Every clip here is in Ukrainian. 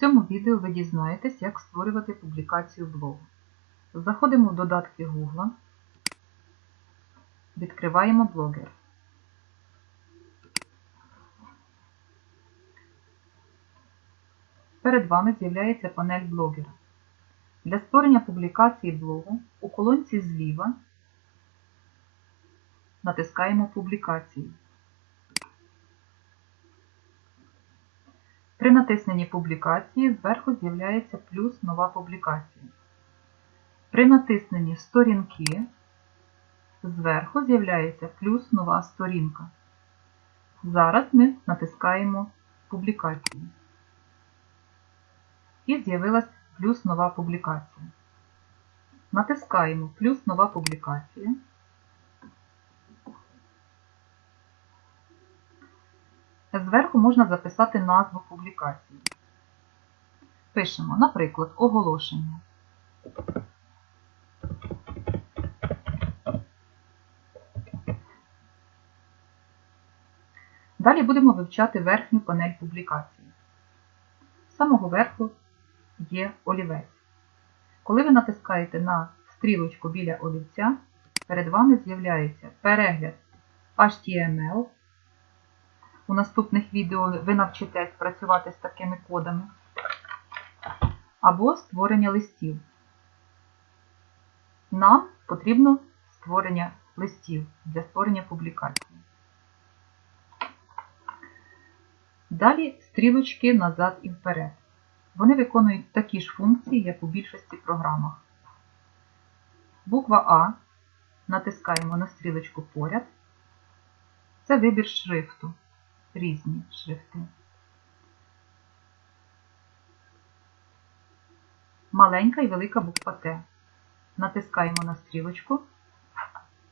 цьому відео ви дізнаєтесь, як створювати публікацію блогу. Заходимо в додатки Google, відкриваємо блогер. Перед вами з'являється панель блогера. Для створення публікації блогу у колонці зліва натискаємо Публікації. При натисненні публікації зверху з'являється плюс нова публікація. При натисненні Сторінки зверху з'являється плюс нова сторінка. Зараз ми натискаємо Публікації. І з'явилась плюс нова публікація. Натискаємо плюс нова публікація. Зверху можна записати назву публікації. Пишемо, наприклад, оголошення. Далі будемо вивчати верхню панель публікації. З самого верху є олівець. Коли ви натискаєте на стрілочку біля олівця, перед вами з'являється перегляд HTML. У наступних відео ви навчитесь працювати з такими кодами, або створення листів. Нам потрібно створення листів для створення публікації. Далі стрілочки назад і вперед. Вони виконують такі ж функції, як у більшості програмах. Буква А. Натискаємо на стрілочку поряд. Це вибір шрифту. Різні шрифти. Маленька і велика буква Т. Натискаємо на стрілочку.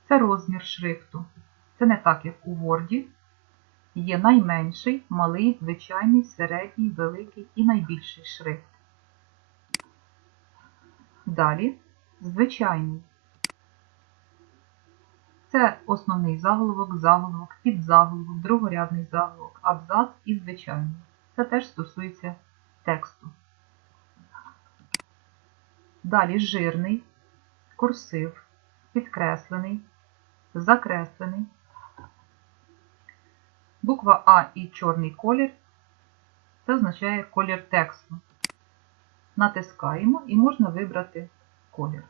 Це розмір шрифту. Це не так, як у Word. Є найменший, малий, звичайний, середній, великий і найбільший шрифт. Далі звичайний. Це основний заголовок, заголовок, підзаголовок, другорядний заголовок, абзац і звичайний. Це теж стосується тексту. Далі жирний, курсив, підкреслений, закреслений. Буква А і чорний колір це означає колір тексту. Натискаємо і можна вибрати колір.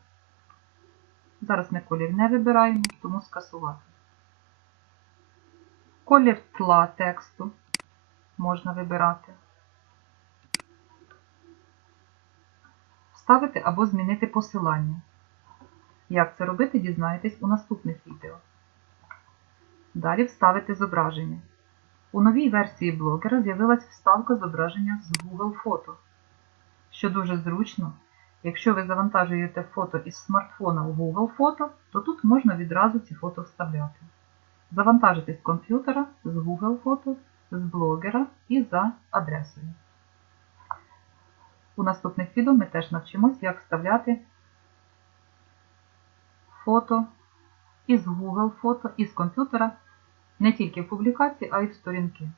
Зараз ми колір не вибираємо, тому скасувати. Колір тла тексту можна вибирати. Вставити або змінити посилання. Як це робити, дізнаєтесь у наступних відео. Далі вставити зображення. У новій версії блогера з'явилась вставка зображення з Google Фото, що дуже зручно. Якщо ви завантажуєте фото із смартфона в Google Фото, то тут можна відразу ці фото вставляти. Завантажити з комп'ютера, з Google Фото, з блогера і за адресою. У наступних відео ми теж навчимось, як вставляти фото із Google Фото, із комп'ютера не тільки в публікації, а й в сторінки.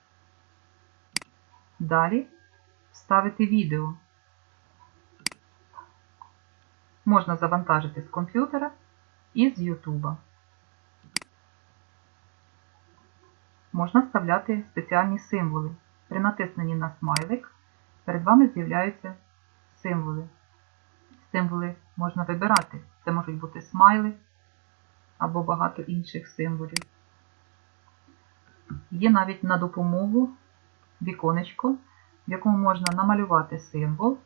Далі вставити відео. Можна завантажити з комп'ютера і з YouTube. Можна вставляти спеціальні символи. При натисненні на смайлик перед вами з'являються символи. Символи можна вибирати. Це можуть бути смайли або багато інших символів. Є навіть на допомогу віконечко, в якому можна намалювати символ,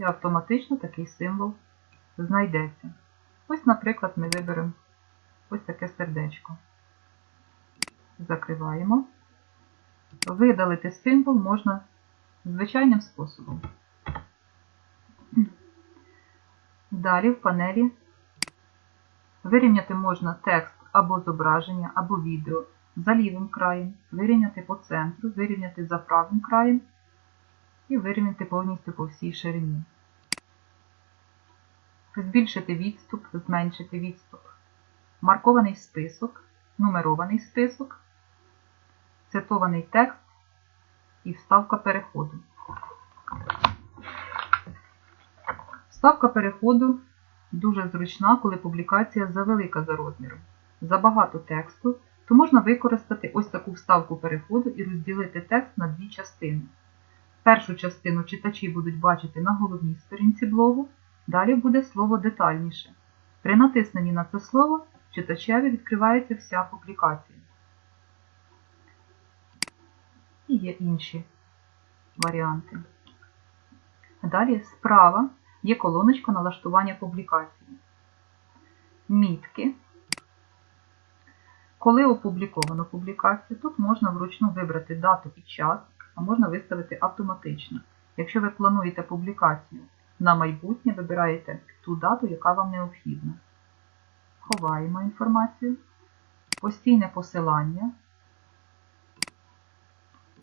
і автоматично такий символ знайдеться. Ось, наприклад, ми виберемо ось таке сердечко. Закриваємо. Видалити символ можна звичайним способом. Далі в панелі вирівняти можна текст або зображення, або відео за лівим краєм, вирівняти по центру, вирівняти за правим краєм і вирівняти повністю по всій ширині. Збільшити відступ, зменшити відступ. Маркований список, нумерований список, цитований текст і вставка переходу. Вставка переходу дуже зручна, коли публікація завелика за розміром. Забагато тексту, то можна використати ось таку вставку переходу і розділити текст на дві частини. Першу частину читачі будуть бачити на головній сторінці блогу, далі буде слово детальніше. При натисненні на це слово читачеві відкривається вся публікація. І є інші варіанти. Далі справа є колоночка налаштування публікації. Мітки. Коли опубліковано публікацію, тут можна вручну вибрати дату і час, а можна виставити автоматично. Якщо ви плануєте публікацію на майбутнє, вибираєте ту дату, яка вам необхідна. Ховаємо інформацію, постійне посилання,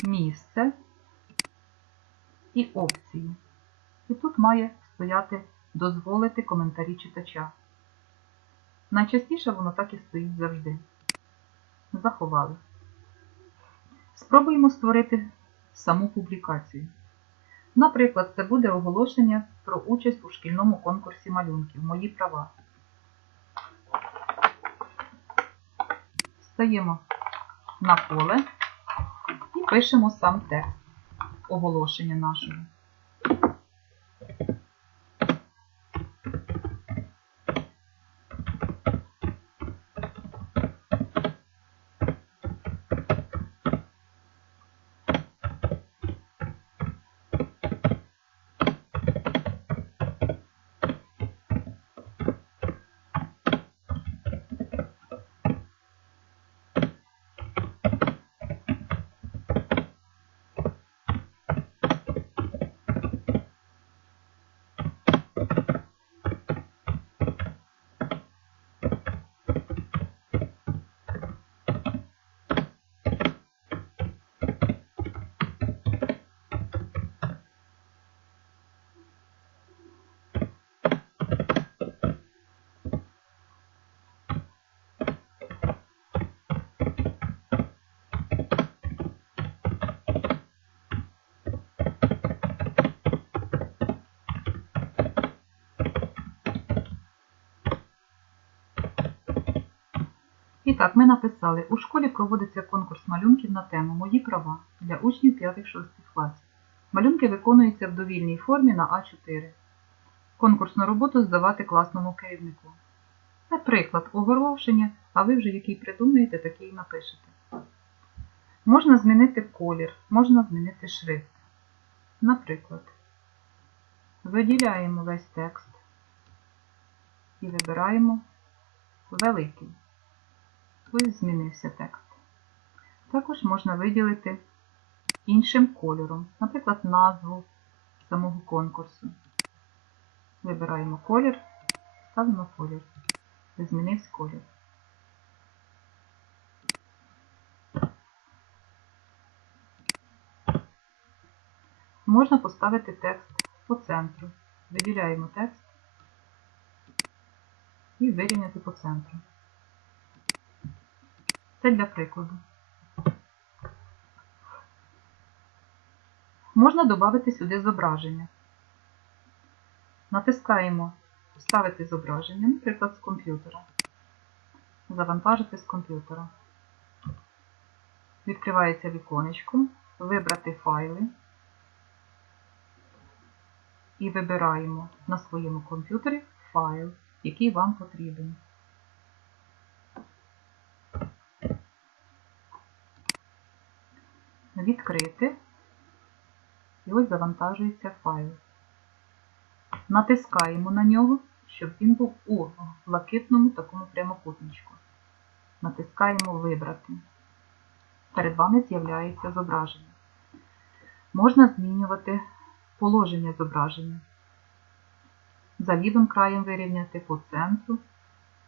місце і опції. І тут має стояти дозволити коментарі читача. Найчастіше воно так і стоїть завжди. Заховали. Спробуємо створити саму публікацію. Наприклад, це буде оголошення про участь у шкільному конкурсі малюнків Мої права. Стаємо на поле і пишемо сам текст оголошення нашого. І так, ми написали, у школі проводиться конкурс малюнків на тему Мої права для учнів 5-6 класів. Малюнки виконуються в довільній формі на А4. Конкурсну роботу здавати класному керівнику. Це приклад оголошення, а ви вже який придумаєте, такий і напишете. Можна змінити колір, можна змінити шрифт. Наприклад, виділяємо весь текст і вибираємо великий. Ось змінився текст. Також можна виділити іншим кольором, наприклад, назву самого конкурсу. Вибираємо колір, ставимо колір. Змінився колір. Можна поставити текст по центру. Виділяємо текст і вирівняти по центру. Це для прикладу. Можна додати сюди зображення. Натискаємо Вставити зображення, наприклад, з комп'ютера. Завантажити з комп'ютера. Відкривається віконечко, вибрати файли і вибираємо на своєму комп'ютері файл, який вам потрібен. Відкрити. І ось завантажується файл. Натискаємо на нього, щоб він був у блакитному такому прямокутничку. Натискаємо Вибрати. Перед вами з'являється зображення. Можна змінювати положення зображення. За лівим краєм вирівняти по центру,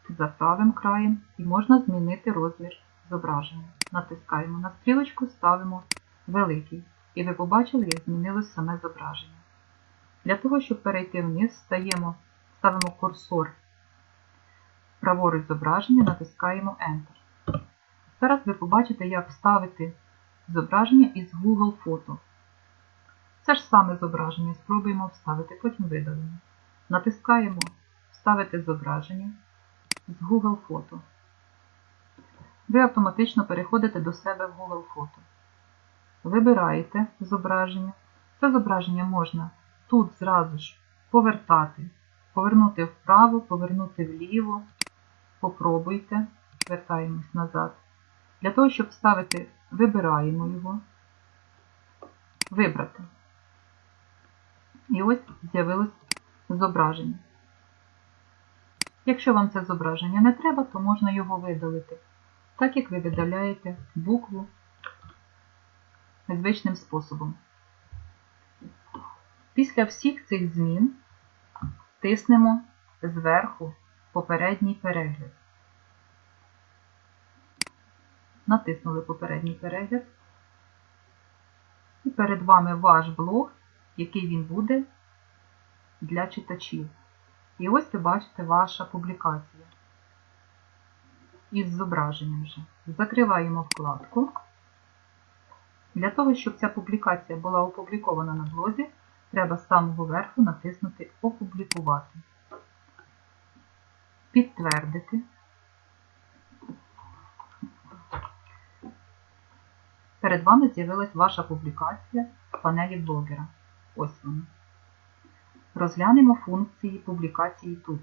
за правим краєм і можна змінити розмір зображення. Натискаємо на стрілочку, ставимо великий. І ви побачили, як змінилось саме зображення. Для того, щоб перейти вниз, стаємо, ставимо курсор праворуч зображення, натискаємо Enter. Зараз ви побачите, як вставити зображення із Google Фото. Це ж саме зображення, спробуємо вставити, потім видалимо. Натискаємо Вставити зображення з Google Фото. Ви автоматично переходите до себе в Google Фото. Вибираєте зображення. Це зображення можна тут зразу ж повертати, повернути вправо, повернути вліво. Попробуйте, вертаємось назад. Для того, щоб вставити, вибираємо його, вибрати. І ось з'явилось зображення. Якщо вам це зображення не треба, то можна його видалити, так як ви видаляєте букву звичним способом. Після всіх цих змін тиснемо зверху попередній перегляд. Натиснули попередній перегляд. І перед вами ваш блог, який він буде для читачів. І ось ви бачите ваша публікація із зображенням вже. Закриваємо вкладку. Для того, щоб ця публікація була опублікована на блозі, треба з самого верху натиснути Опублікувати, підтвердити. Перед вами з'явилась ваша публікація в панелі блогера. Ось вона. Розглянемо функції публікації тут.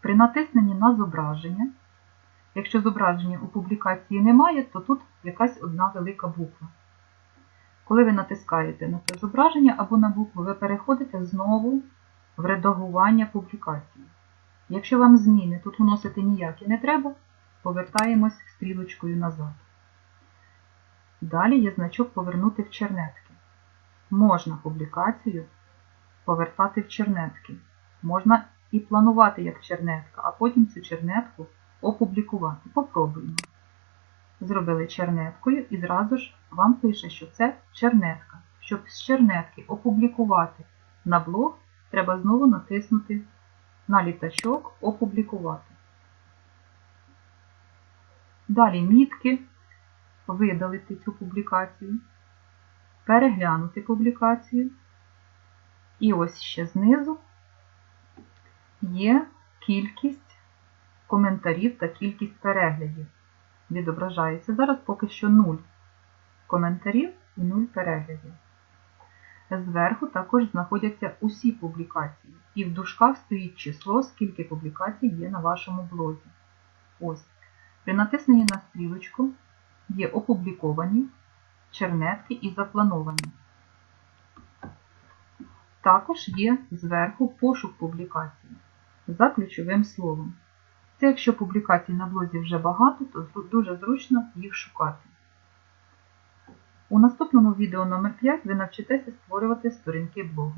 При натисненні на зображення, якщо зображення у публікації немає, то тут якась одна велика буква. Коли ви натискаєте на це зображення або на букву, ви переходите знову в редагування публікації. Якщо вам зміни тут вносити ніякі не треба, повертаємось стрілочкою назад. Далі є значок Повернути в чернетки. Можна публікацію повертати в чернетки. Можна і планувати як чернетка, а потім цю чернетку опублікувати. Попробуємо. Зробили чернеткою і зразу ж вам пише, що це чернетка. Щоб з чернетки опублікувати на блог, треба знову натиснути на літачок Опублікувати. Далі мітки, видалити цю публікацію, переглянути публікацію. І ось ще знизу є кількість коментарів та кількість переглядів. Відображається зараз поки що 0 коментарів і 0 переглядів. Зверху також знаходяться усі публікації. І в дужках стоїть число, скільки публікацій є на вашому блозі. Ось. При натисненні на стрілочку є опубліковані, чернетки і заплановані. Також є зверху пошук публікацій за ключовим словом. Це якщо публікацій на блозі вже багато, то дуже зручно їх шукати. У наступному відео номер 5 ви навчитеся створювати сторінки блогу.